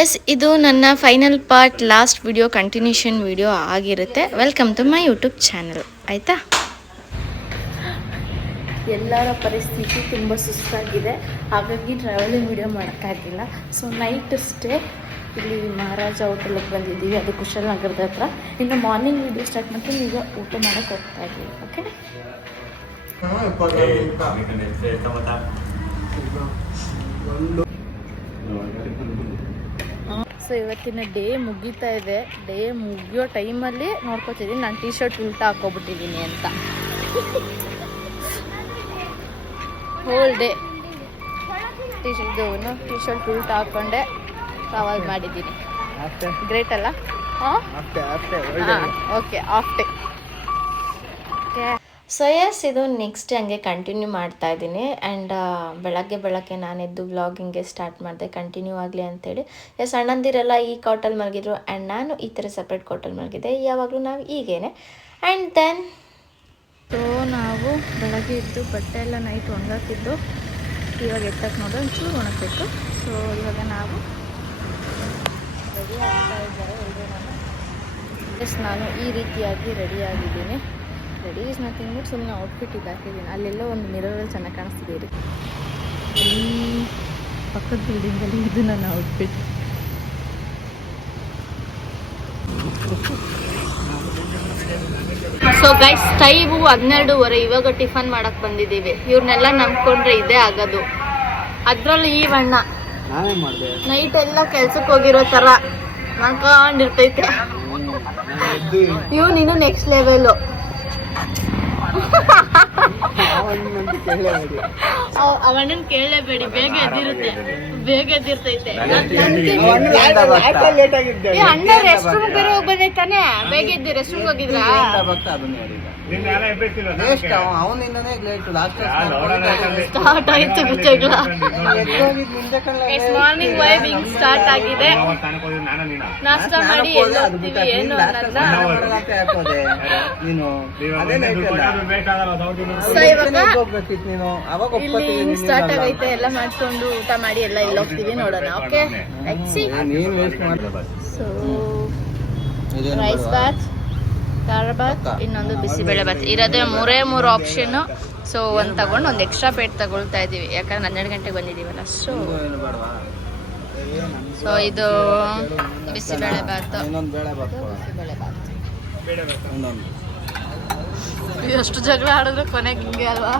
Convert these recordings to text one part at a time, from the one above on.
S, ಇದು ನನ್ನ final part, last video continuation video ಆಗಿರುತ್ತೆ. Welcome to my YouTube channel. ಆಯಿತಾ, ಎಲ್ಲರ ಪರಿಸ್ಥಿತಿ ತುಂಬ ಸುಸ್ತಾಗಿದೆ, ಹಾಗಾಗಿ ಟ್ರಾವೆಲಿಂಗ್ ವಿಡಿಯೋ ಮಾಡೋಕ್ಕಾಗಿಲ್ಲ. ಸೊ ನೈಟ್ ಸ್ಟೇ ಇಲ್ಲಿ ಮಹಾರಾಜ ಹೋಟೆಲಿಗೆ ಬಂದಿದ್ದೀವಿ, ಅದು ಕುಶಾಲನಗರದ ಹತ್ರ. ಇನ್ನು ಮಾರ್ನಿಂಗ್ ವಿಡಿಯೋ ಸ್ಟಾರ್ಟ್ ಮಾಡ್ತೀನಿ. ಈಗ ಊಟ ಮಾಡೋಕ್ಕೆ ಹೋಗ್ತಾ ಇದ್ದೀವಿ. ಓಕೆ, ಸೊ ಇವತ್ತಿನ ಡೇ ಮುಗೀತಾ ಇದೆ. ಡೇ ಮುಗಿಯೋ ಟೈಮಲ್ಲಿ ನೋಡ್ಕೊತಿದ್ದೀನಿ ನಾನು ಟೀ ಶರ್ಟ್ ಉಲ್ಟಾ ಹಾಕೋಬಿಟ್ಟಿದ್ದೀನಿ ಅಂತ. ಹೋಲ್ ಡೇ ಟೀ ಶರ್ಟ್ ಉಲ್ಟಾ ಹಾಕ್ಕೊಂಡೆ ಟ್ರಾವೆಲ್ ಮಾಡಿದ್ದೀನಿ. ಗ್ರೇಟ್ ಅಲ್ಲ? Okay, off day. So yes, ಇದು ನೆಕ್ಸ್ಟ್ ಹಂಗೆ ಕಂಟಿನ್ಯೂ ಮಾಡ್ತಾ ಇದ್ದೀನಿ. ಆ್ಯಂಡ್ ಬೆಳಗ್ಗೆ ನಾನೆದ್ದು ವ್ಲಾಗಿಂಗ್ಗೆ ಸ್ಟಾರ್ಟ್ ಮಾಡಿದೆ, ಕಂಟಿನ್ಯೂ ಆಗಲಿ ಅಂತೇಳಿ. ಎಸ್, ಅಣ್ಣಂದಿರೆಲ್ಲ ಈ ಕಾಟಲ್ಲಿ ಮಲಗಿದ್ರು ಆ್ಯಂಡ್ ನಾನು ಈ ಥರ ಸಪ್ರೇಟ್ ಕಾಟಲ್ಲಿ ಮಲಗಿದ್ದೆ. ಯಾವಾಗಲೂ ನಾವು ಹೀಗೇನೆ. ಆ್ಯಂಡ್ ದೆನ್ ಸೊ ನಾವು ಬೆಳಗ್ಗೆ ಇದ್ದು ಬಟ್ಟೆ ಎಲ್ಲ ನೈಟ್ ಒಣಗಾಕಿದ್ದು, ಇವಾಗ ಎತ್ತಕ್ಕೆ ನೋಡೋ ಒಂಚೂರು ಒಣಗಬೇಕು. ಸೊ ಇವಾಗ ನಾವು ರೆಡಿ ಆಗ್ತಾ ಇದ್ದಾರೆ ಎಲ್ಲರೂ. ಎಸ್, ನಾನು ಈ ರೀತಿಯಾಗಿ ರೆಡಿಯಾಗಿದ್ದೀನಿ. ರೆಡಿ ಇಸ್ ನಥಿಂಗ್ ಬಟ್ ಸುಮ್ಮನೆ ಔಟ್ಫಿಟ್ ಇದು ಹಾಕಿದ್ದೀನಿ. ಅಲ್ಲೆಲ್ಲ ಒಂದು ಮಿರರಲ್ಲಿ ಚೆನ್ನಾಗಿ ಕಾಣಿಸ್ತಿದೆ ರೀ. ಈ ಪಕ್ಕದ ಬಿಲ್ಡಿಂಗಲ್ಲಿ ಇದು ನನ್ನ ಔಟ್ಫಿಟ್. So guys, time 12:30. ಇವಾಗ ಟಿಫನ್ ಮಾಡಕ್ಕೆ ಬಂದಿದ್ದೀವಿ. ಇವ್ರನ್ನೆಲ್ಲ ನಂಬ್ಕೊಂಡ್ರೆ ಇದೇ ಆಗೋದು. ಅದರಲ್ಲೂ ಈ ಬಣ್ಣ ನೈಟ್ ಎಲ್ಲ ಕೆಲ್ಸಕ್ಕೆ ಹೋಗಿರೋ ಥರ ಮಾಡ್ಕೊಂಡಿರ್ತೈತೆ. ನೀನು ನೆಕ್ಸ್ಟ್ ಲೆವೆಲು. ಅವಣ್ಣನ್ ಕೇಳಲೇಬೇಡಿ, ಬೇಗ ಎದ್ದಿರ್ತೈತೆ. ಅಣ್ಣ ರೆಸ್ಟ್ ರೂಮ್ ಬೇರೆ ಹೋಗಿ ಬಂದೈತಾನೆ, ಬೇಗ ಎದ್ದಿ. ರೆಸ್ಟ್ ರೂಮ್ ಹೋಗಿದ್ರಾ? ಸ್ಟಾರ್ಟ್ ಆಯ್ತು ಜಗಳ. ಮಾರ್ನಿಂಗ್ ವೈಬಿಂಗ್ ಸ್ಟಾರ್ಟ್ ಆಗಿದೆ. ನಾಷ್ಟ ಮಾಡಿ ಎಲ್ಲ ಹೋಗ್ತೀವಿ ಏನು ಅನ್ನೋದನ್ನ. ಇಲ್ಲಿ ಸ್ಟಾರ್ಟ್ ಆಗೈತೆ. ಎಲ್ಲ ಮಾಡ್ಕೊಂಡು ಊಟ ಮಾಡಿ ಎಲ್ಲ ಇಲ್ಲಿ ಹೋಗ್ತೀವಿ, ನೋಡೋಣ. ಓಕೆ, ಸೊ ರೈಸ್ ಬಾತ್, ಖಾರ ಬಾತ್, ಇನ್ನೊಂದು ಬಿಸಿಬೇಳೆ ಬಾತ್ ಇರೋದೇ ಮೂರು ಆಪ್ಷನ್. ಸೊ ಒಂದು ತಗೊಂಡು ಒಂದು ಎಕ್ಸ್ಟ್ರಾ ಪ್ಲೇಟ್ ತಗೊಳ್ತಾ ಇದ್ದೀವಿ, ಯಾಕಂದ್ರೆ 12 ಗಂಟೆಗೆ ಬಂದಿದ್ದೀವಲ್ಲ. ಸೊ ಇದು ಬಿಸಿಬೇಳೆ ಬಾತ್. ಎಷ್ಟು ಜಗಳ ಆಡಿದ್ರೆ ಕೊನೆಗೆ ಹಿಂಗೆ ಅಲ್ವಾ?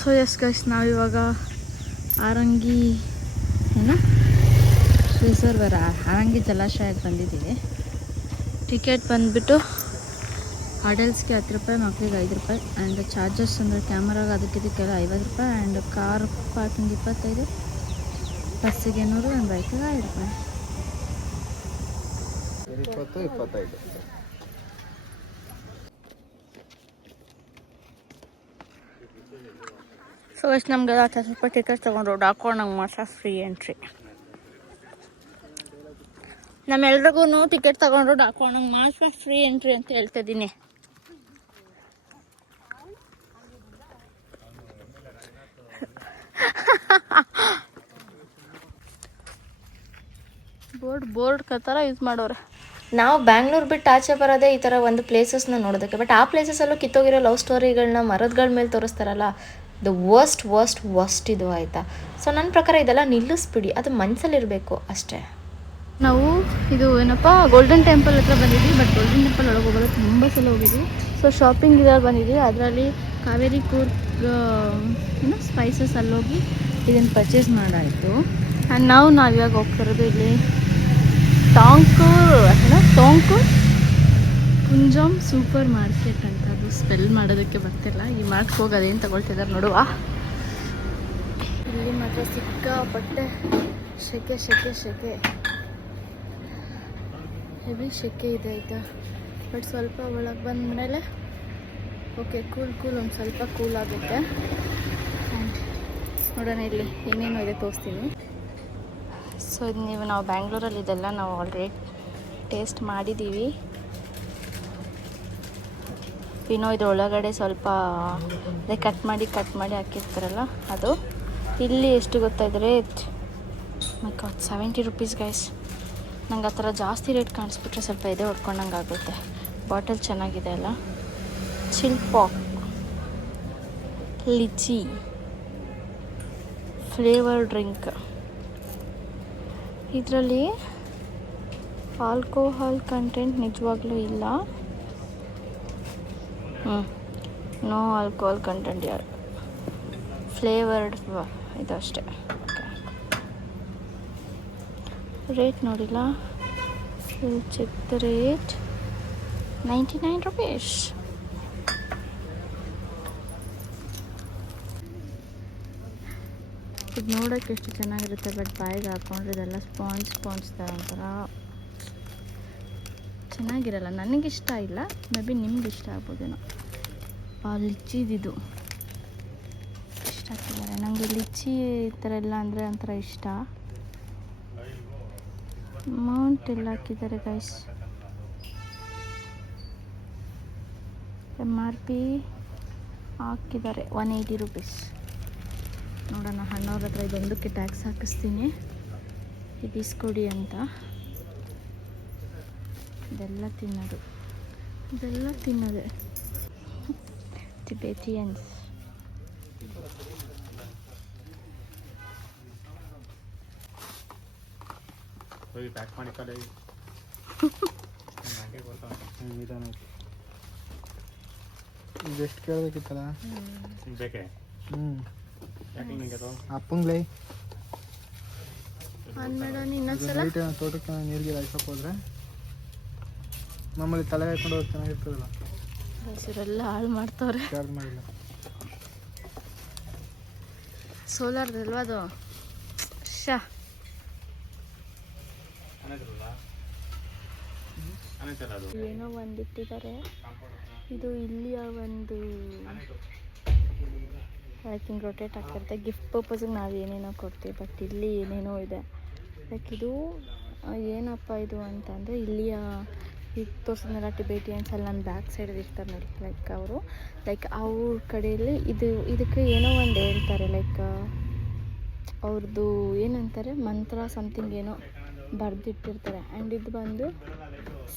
ಸೊ ಎಸ್ ಗೈಸ್, ನಾವಿವಾಗ ಆರಂಗಿ ರಿಸರ್ವರ್ ಆರಂಗಿ ಜಲಾಶಯಕ್ಕೆ ಬಂದಿದ್ದೀವಿ. ಟಿಕೆಟ್ ಬಂದುಬಿಟ್ಟು ಅಡಲ್ಟ್ಸ್ಗೆ 10 ರೂಪಾಯಿ, ಮಕ್ಕಳಿಗೆ 5 ರೂಪಾಯಿ. ಆ್ಯಂಡ್ ಚಾರ್ಜಸ್ ಅಂದರೆ ಕ್ಯಾಮರಾಗೆ ಇದಕ್ಕೆಲ್ಲ 50 ರೂಪಾಯಿ. ಆ್ಯಂಡ್ ಕಾರ್ ಪಾರ್ಕಿಂಗ್ 25, ಬಸ್ಸಿಗೆ 100, ಆ್ಯಂಡ್ ಬೈಕಿಗೆ 5 ರೂಪಾಯಿ. ಸೊ ಎಷ್ಟು ನಮ್ಗೆ 10 ರೂಪಾಯಿ ಟಿಕೆಟ್ ತೊಗೊಂಡ್ರು, ಹಾಕೊಂಡಂಗೆ ಮಾತ್ರ ಫ್ರೀ ಎಂಟ್ರಿ. ನಮ್ಮೆಲ್ರಿಗೂ ಟಿಕೆಟ್ ತೊಗೊಂಡ್ರು ಹಾಕೊಂಡಂಗೆ ಮಾತ್ರ ಫ್ರೀ ಎಂಟ್ರಿ ಅಂತ ಹೇಳ್ತಿದ್ದೀನಿ. ಬೋರ್ಡ್ ಥರ ಯೂಸ್ ಮಾಡೋರೆ. ನಾವು ಬ್ಯಾಂಗ್ಳೂರು ಬಿಟ್ಟು ಆಚೆ ಬರೋದೇ ಈ ಥರ ಒಂದು ಪ್ಲೇಸಸ್ನ ನೋಡೋದಕ್ಕೆ. ಬಟ್ ಆ ಪ್ಲೇಸಸ್ಸಲ್ಲೂ ಕಿತ್ತೋಗಿರೋ ಲವ್ ಸ್ಟೋರಿಗಳನ್ನ ಮರದಗಳ ಮೇಲೆ ತೋರಿಸ್ತಾರಲ್ಲ, ದ ವರ್ಸ್ಟ್ ಇದು, ಆಯಿತಾ? ಸೊ ನನ್ನ ಪ್ರಕಾರ ಇದೆಲ್ಲ ನಿಲ್ಲಿಸ್ಬಿಡಿ, ಅದು ಮನಸ್ಸಲ್ಲಿರಬೇಕು ಅಷ್ಟೇ. ನಾವು ಇದು ಏನಪ್ಪ ಗೋಲ್ಡನ್ ಟೆಂಪಲ್ ಹತ್ರ ಬಂದಿದ್ವಿ. ಬಟ್ ಗೋಲ್ಡನ್ ಟೆಂಪಲ್ ಒಳಗೆ ಹೋಗೋದು ತುಂಬ ಸಲ ಹೋಗಿದ್ವಿ. ಸೊ ಶಾಪಿಂಗ್ ಇದ್ರಲ್ಲಿ ಬಂದಿದ್ವಿ. ಅದರಲ್ಲಿ ಕಾವೇರಿ ಕೂರ್ಗ್ ಸ್ಪೈಸಸ್ ಅಲ್ಲೋಗಿ ಇದನ್ನು ಪರ್ಚೇಸ್ ಮಾಡಾಯಿತು. ಆ್ಯಂಡ್ ನಾವಿವಾಗ ಹೋಗ್ತಿರೋದು ಇಲ್ಲಿ ಟೋಂಕೂರ್ ಕುಂಜಾಮ್ ಸೂಪರ್ ಮಾರ್ಕೆಟ್ ಅಂತ. ಅದು ಸ್ಪೆಲ್ ಮಾಡೋದಕ್ಕೆ ಬರ್ತಿಲ್ಲ. ಈ ಮಾರ್ಕ್ ಹೋಗಿ ಅದೇನು ತಗೊಳ್ತಿದ್ದಾರೆ ನೋಡುವ. ಇಲ್ಲಿ ಮಾತ್ರ ಸಿಕ್ಕಾಪಟ್ಟೆ ಶೆಕೆ ಹೆವಿ ಶೆಕೆ ಇದೆ ಆಯಿತಾ. ಬಟ್ ಸ್ವಲ್ಪ ಒಳಗೆ ಬಂದಮೇಲೆ ಓಕೆ, ಕೂಲ್ ಒಂದು ಸ್ವಲ್ಪ ಕೂಲ್ ಆಗುತ್ತೆ. ಆ್ಯಂಡ್ ನೋಡೋಣ ಇಲ್ಲಿ ಏನೇನೋ ಇದೆ ತೋರಿಸ್ತೀನಿ. ಸೊ ಇದು ನಾವು ಬ್ಯಾಂಗ್ಳೂರಲ್ಲಿ ಇದೆಲ್ಲ ನಾವು ಆಲ್ರೆಡಿ ಟೇಸ್ಟ್ ಮಾಡಿದ್ದೀವಿ. ಪಿನೋ ಇದ್ರ ಒಳಗಡೆ ಸ್ವಲ್ಪ ಅದೇ ಕಟ್ ಮಾಡಿ ಹಾಕಿರ್ತಾರಲ್ಲ ಅದು. ಇಲ್ಲಿ ಎಷ್ಟು ಗೊತ್ತಾಯಿದ್ರೆ ಮೈ ಗಾಡ್ 70 ರುಪೀಸ್ ಗೈಸ್. ನಂಗೆ ಆ ಥರ ಜಾಸ್ತಿ ರೇಟ್ ಕಾಣಿಸ್ಬಿಟ್ರೆ ಸ್ವಲ್ಪ ಎದೆ ಹೊಡ್ಕೊಂಡಂಗೆ ಆಗುತ್ತೆ. ಬಾಟಲ್ ಚೆನ್ನಾಗಿದೆ ಅಲ್ಲ. ಚಿಲ್ಪಾಕ್ ಲಿಚಿ ಫ್ಲೇವರ್ ಡ್ರಿಂಕ್. ಇದರಲ್ಲಿ ಆಲ್ಕೋಹಾಲ್ ಕಂಟೆಂಟ್ ನಿಜವಾಗ್ಲೂ ಇಲ್ಲ. ನೋ ಆಲ್ಕೋಹಾಲ್ ಕಂಟೆಂಟ್ ಯಾರು. ಫ್ಲೇವರ್ಡ್ ಇದು ಅಷ್ಟೇ. ರೇಟ್ ನೋಡಿಲ್ಲ. Check the rate. 99 ರುಪೀಸ್. ಇದು ನೋಡೋಕ್ಕೆ ಎಷ್ಟು ಚೆನ್ನಾಗಿರುತ್ತೆ, ಬಟ್ ಬಾಯಿಗೆ ಹಾಕೊಂಡ್ರೆ ಇದೆಲ್ಲ ಸ್ಪಾಂಜ್ ಥರ ಒಂಥರ ಚೆನ್ನಾಗಿರಲ್ಲ. ನನಗಿಷ್ಟ ಇಲ್ಲ, ಮೇ ಬಿ ನಿಮ್ಗೆ ಇಷ್ಟ ಆಗ್ಬೋದೇನೋ. ಲಿಚ್ಚಿದಿದು ಇಷ್ಟ ಆಗ್ತಿದ್ದಾರೆ ನನಗೆ. ಲಿಚ್ಚಿ ಈ ಥರ ಎಲ್ಲ ಅಂದರೆ ಒಂಥರ ಇಷ್ಟ. ಅಮೌಂಟ್ ಎಲ್ಲ ಹಾಕಿದ್ದಾರೆ ಗೈಸ್. MRP ಹಾಕಿದ್ದಾರೆ 180 ರುಪೀಸ್. ನೋಡೋಣ, ಹಣ್ಣವ್ರ ಹತ್ರ ಇದೊಂದಕ್ಕೆ ಟ್ಯಾಕ್ಸ್ ಹಾಕಿಸ್ತೀನಿ, ಇದು ಇಸ್ಕೊಡಿ ಅಂತ. ಇದೆಲ್ಲ ತಿನ್ನೋದೆ ಟಿಬೇಟಿಯನ್ಸ್. ಪ್ಯಾಕ್ ಮಾಡಿ ಕಡೆ ಇದೆಷ್ಟು ಕೇಳಬೇಕಿತ್ತಲ್ಲ. ಬೇಕೆ ಅಪ್ಪಂಗ್ಲೈ ತೋಟಕ್ಕೆ ನೀರಿಗೆ ಹಾಕಕ್ಕೆ ಹೋದ್ರೆ ನಮ್ಮಲ್ಲಿ ತಲೆ ಹಾಕೊಂಡು ಹೋಗಿ ಚೆನ್ನಾಗಿರ್ತದಲ್ಲ. ಹೆಸರೆಲ್ಲ ಹಾಳು ಮಾಡ್ತವ್ರೆ. ಚಾರ್ಜ್ ಮಾಡಿಲ್ಲ. ಸೋಲಾರ್ದಲ್ವಾ ಅದು? ಶಾ ಏನೋ ಒಂದಿಟ್ಟಿದ್ದಾರೆ. ಇದು ಇಲ್ಲಿಯ ಒಂದು ಹಿಂಗೆ ರೊಟೇಟ್ ಆಗ್ತಿರುತ್ತೆ. ಗಿಫ್ಟ್ ಪರ್ಪಸ್ಗೆ ನಾವು ಏನೇನೋ ಕೊಡ್ತೀವಿ, ಬಟ್ ಇಲ್ಲಿ ಏನೇನೋ ಇದೆ. ಲೈಕ್ ಇದು ಏನಪ್ಪ ಇದು ಅಂತಂದರೆ ಇಲ್ಲಿಯ ಈಗ ತೋರಿಸಿದ್ನೆಲ್ಲ ಟಿಬೇಟಿಯನ್ಸ್ ಅಲ್ಲಿ ನನ್ನ ಬ್ಯಾಕ್ ಸೈಡಲ್ಲಿ ಇರ್ತಾರೆ ನೋಡಿ. ಲೈಕ್ ಅವ್ರ ಕಡೆಯಲ್ಲಿ ಇದಕ್ಕೆ ಏನೋ ಒಂದು ಹೇಳ್ತಾರೆ. ಲೈಕ್ ಅವ್ರದ್ದು ಏನಂತಾರೆ ಮಂತ್ರ ಸಮಥಿಂಗ್ ಏನೋ ಬರೆದಿಟ್ಟಿರ್ತಾರೆ. ಆ್ಯಂಡ್ ಇದು ಬಂದು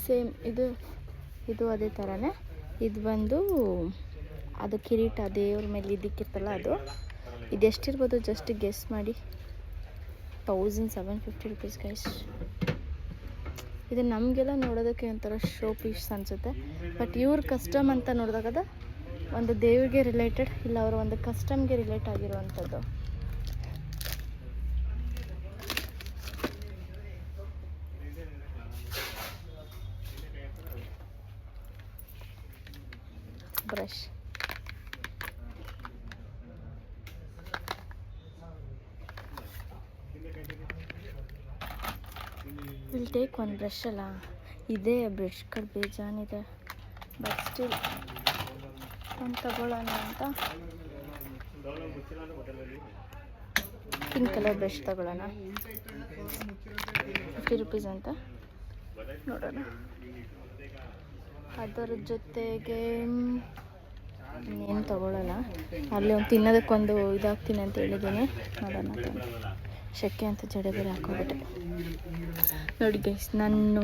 ಸೇಮ್ ಇದು ಅದೇ ಥರನೇ. ಇದು ಬಂದು ಅದು ಕಿರೀಟ ದೇವ್ರ ಮೇಲೆ ಇದಕ್ಕಿರ್ತಲ್ಲ ಅದು. ಇದೆಷ್ಟಿರ್ಬೋದು ಜಸ್ಟ್ ಗೆಸ್ ಮಾಡಿ. 1750 ರುಪೀಸ್ ಗೈಸ್. ಇದು ನಮಗೆಲ್ಲ ನೋಡೋದಕ್ಕೆ ಒಂಥರ ಶೋ ಪೀಸ್ ಅನಿಸುತ್ತೆ, ಬಟ್ ಇವ್ರ ಕಸ್ಟಮ್ ಅಂತ ನೋಡಿದಾಗ ಒಂದು ದೇವಿಗೆ ರಿಲೇಟೆಡ್ ಇಲ್ಲ, ಅವರ ಒಂದು ಕಸ್ಟಮ್ಗೆ ರಿಲೇಟ್ ಆಗಿರುವಂಥದ್ದು. ಬ್ರಷ್ ವಿಲ್ ಟೇಕ್ ಒಂದು ಬ್ರಷ್ ಅಲ್ಲ, ಇದೇ ಬ್ರಷ್ಗಳು ಬೇಜಾನಿದೆ, ಬಟ್ ಸ್ಟಿಲ್ ಒಂದು ತಗೊಳ್ಳೋಣ ಅಂತ. ಪಿಂಕ್ ಕಲರ್ ಬ್ರಷ್ ತಗೊಳ್ಳೋಣ, 50 ರುಪೀಸ್ ಅಂತ ನೋಡೋಣ. ಅದರ ಜೊತೆಗೆ ಇನ್ನೇನು ತಗೊಳ್ಳಲ್ಲ. ಅಲ್ಲಿ ಒಂದು ತಿನ್ನೋದಕ್ಕೊಂದು ಇದಾಗ್ತೀನಿ ಅಂತ ಹೇಳಿದ್ದೀನಿ, ನೋಡೋಣ. ಶೆಕೆ ಅಂತ ಜಡೆ ಬೇರೆ ಹಾಕೋಬಿಟ್ಟೆ ನೋಡಿ ಗೈಸ್. ನಾನು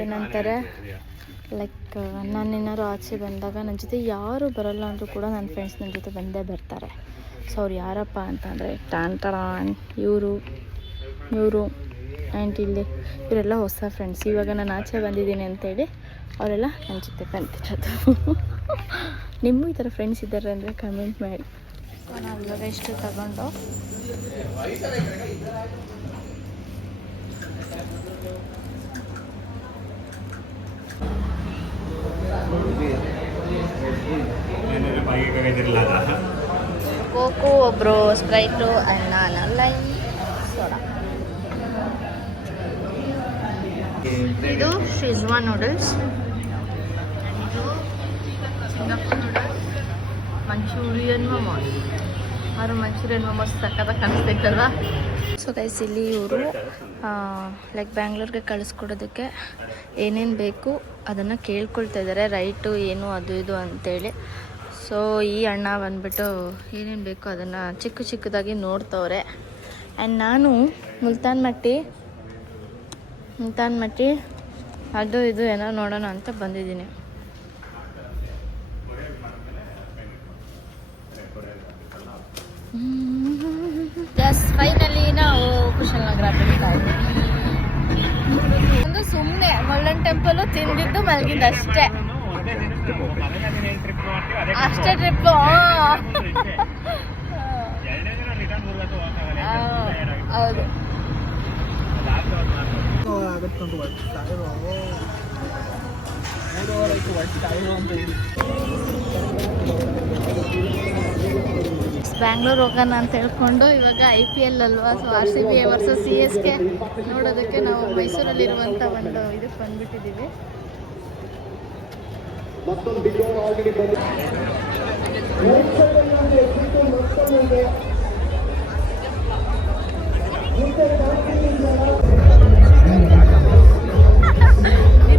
ಏನಂತಾರೆ ಲೈಕ್ ನಾನೇನಾದ್ರು ಆಚೆ ಬಂದಾಗ ನನ್ನ ಜೊತೆ ಯಾರು ಬರೋಲ್ಲ ಅಂದರೂ ಕೂಡ ನನ್ನ ಫ್ರೆಂಡ್ಸ್ ನನ್ನ ಜೊತೆ ಬಂದೇ ಬರ್ತಾರೆ. ಸೊ ಅವ್ರು ಯಾರಪ್ಪ ಅಂತಂದರೆ ಟಾನ್ ಇವರು ಆ್ಯಂಡ್ ಇಲ್ಲಿ ಇವರೆಲ್ಲ ಹೊಸ ಫ್ರೆಂಡ್ಸ್. ಇವಾಗ ನಾನು ಆಚೆ ಬಂದಿದ್ದೀನಿ ಅಂತೇಳಿ ಅವರೆಲ್ಲ ನನ್ನ ಜೊತೆ ಬಂದಿರೋದು. ನಿಮಗೂ ಈ ಥರ ಫ್ರೆಂಡ್ಸ್ ಇದ್ದಾರೆ ಅಂದರೆ ಕಮೆಂಟ್ ಮಾಡಿ. ಸೊ ನಾವು ಇವಾಗ ಇಷ್ಟು ತಗೊಂಡು ಕೋಕು, ಒಬ್ಬರು ಸ್ಪ್ರೈಟು ಆ್ಯಂಡ್ ನಾನು ಲೈಮ್ ಸೋಡಾ. ಇದು ಶೆಜ್ವಾನ್ ನೂಡಲ್ಸ್, ಇದು Singapore noodles, Manchurian momos. Manchurian momos ಸಕ್ಕತ್ತಾಗಿ ಕಾಣಿಸ್ತೈತಲ್ವ. ಸೊ ಗೈಸ್ ಇಲ್ಲಿ ಇವರು ಲೈಕ್ ಬ್ಯಾಂಗ್ಳೂರ್ಗೆ ಕಳಿಸ್ಕೊಡೋದಕ್ಕೆ ಏನೇನು ಬೇಕು ಅದನ್ನು ಕೇಳ್ಕೊಳ್ತಾ ಇದ್ದಾರೆ, ರೈಟು ಏನು ಅದು ಇದು ಅಂತೇಳಿ. ಸೊ ಈ ಅಣ್ಣ ಬಂದ್ಬಿಟ್ಟು ಏನೇನು ಬೇಕು ಅದನ್ನು ಚಿಕ್ಕದಾಗಿ ನೋಡ್ತವ್ರೆ. ಆ್ಯಂಡ್ ನಾನು ಮುಲ್ತಾನ್ ಮಟ್ಟಿ ಅದು ಇದು ಏನೋ ನೋಡೋಣ ಅಂತ ಬಂದಿದ್ದೀನಿ. ಜಸ್ಟ್ ಫೈನಲಿ ನಾವು ಕುಶಾಲನಗರ ಬಿಡ್ತಾ ಇದ್ದೀವಿ. ಒಂದು ಸುಮ್ಮನೆ ಗೋಲ್ಡನ್ ಟೆಂಪಲ್ ತಿಂದಿದ್ದು ಮಲಗಿದ್ದು ಅಷ್ಟೇ ಟ್ರಿಪ್. ಹೌದು ಬ್ಯಾಂಗ್ಳೂರ್ ಹೋಗೋಣ ಅಂತ ಹೇಳ್ಕೊಂಡು ಇವಾಗ IPL ಅಲ್ವಾ, ಸೊ RCB ವರ್ಸಸ್ CSK ನೋಡೋದಕ್ಕೆ ನಾವು ಮೈಸೂರಲ್ಲಿರುವಂಥ ಒಂದು ಇದಕ್ಕೆ ಬಂದ್ಬಿಟ್ಟಿದ್ದೀವಿ.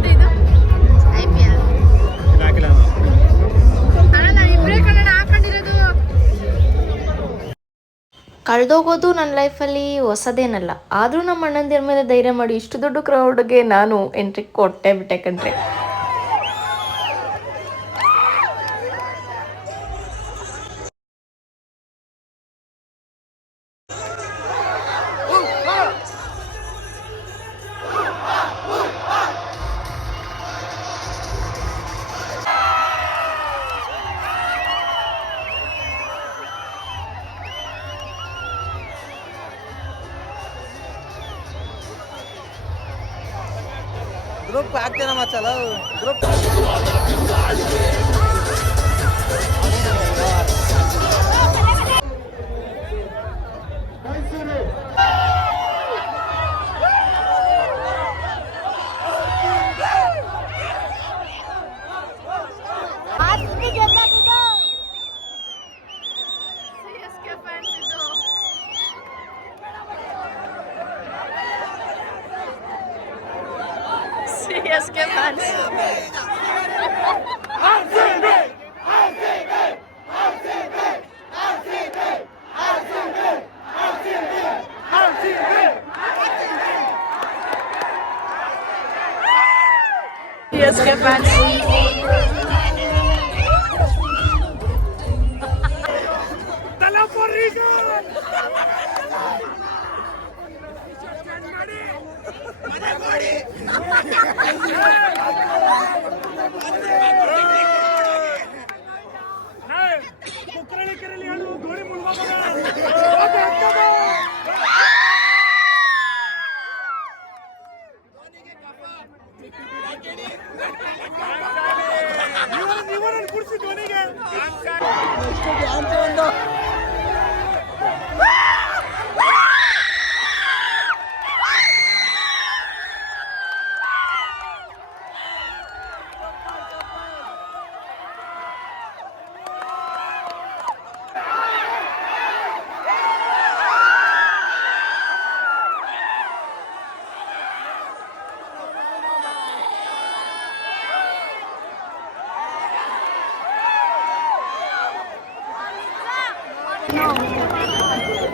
ಇದು IPL ಕಳೆದೋಗೋದು ನನ್ನ ಲೈಫಲ್ಲಿ ಹೊಸದೇನಲ್ಲ. ಆದರೂ ನಮ್ಮ ಅಣ್ಣಂದಿರ ಮೇಲೆ ಧೈರ್ಯ ಮಾಡಿ ಇಷ್ಟು ದೊಡ್ಡ ಕ್ರೌಡ್ಗೆ ನಾನು ಎಂಟ್ರಿ ಕೊಟ್ಟೆ ಬಿಟ್ಟೆ ಕಣ್ರಿ. ಗ್ರೂಪ್ ಆಗ್ತೇನ ಮಚ್ಚಲ್ಲ group CSK fans. CSK fans.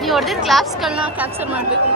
ನೀವು ಹೊಡೆದಿದ್ದ ಕ್ಲಾಪ್ಸ್ಗಳನ್ನ ಕ್ಯಾಪ್ಚರ್ ಮಾಡಬೇಕು.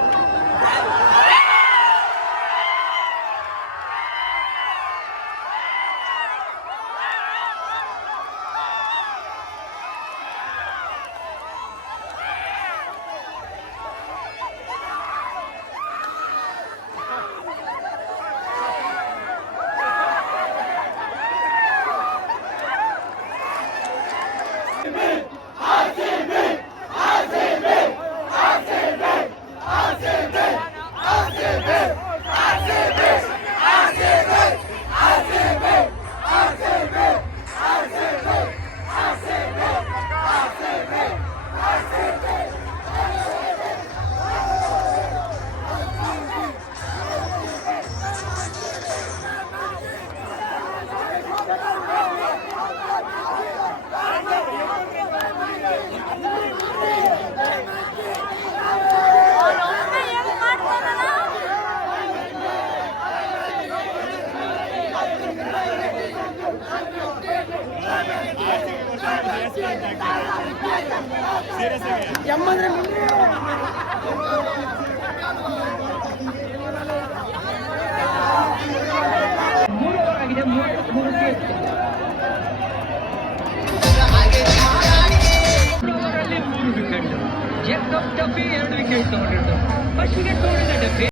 ಜೇಕಬ್ ಡಫಿ 2 ವಿಕೆಟ್ ತಗೊಂಡಿದ್ದು ಫಸ್ಟಿಗೆ ತಗೊಂಡಿದ್ದ ಡಫಿ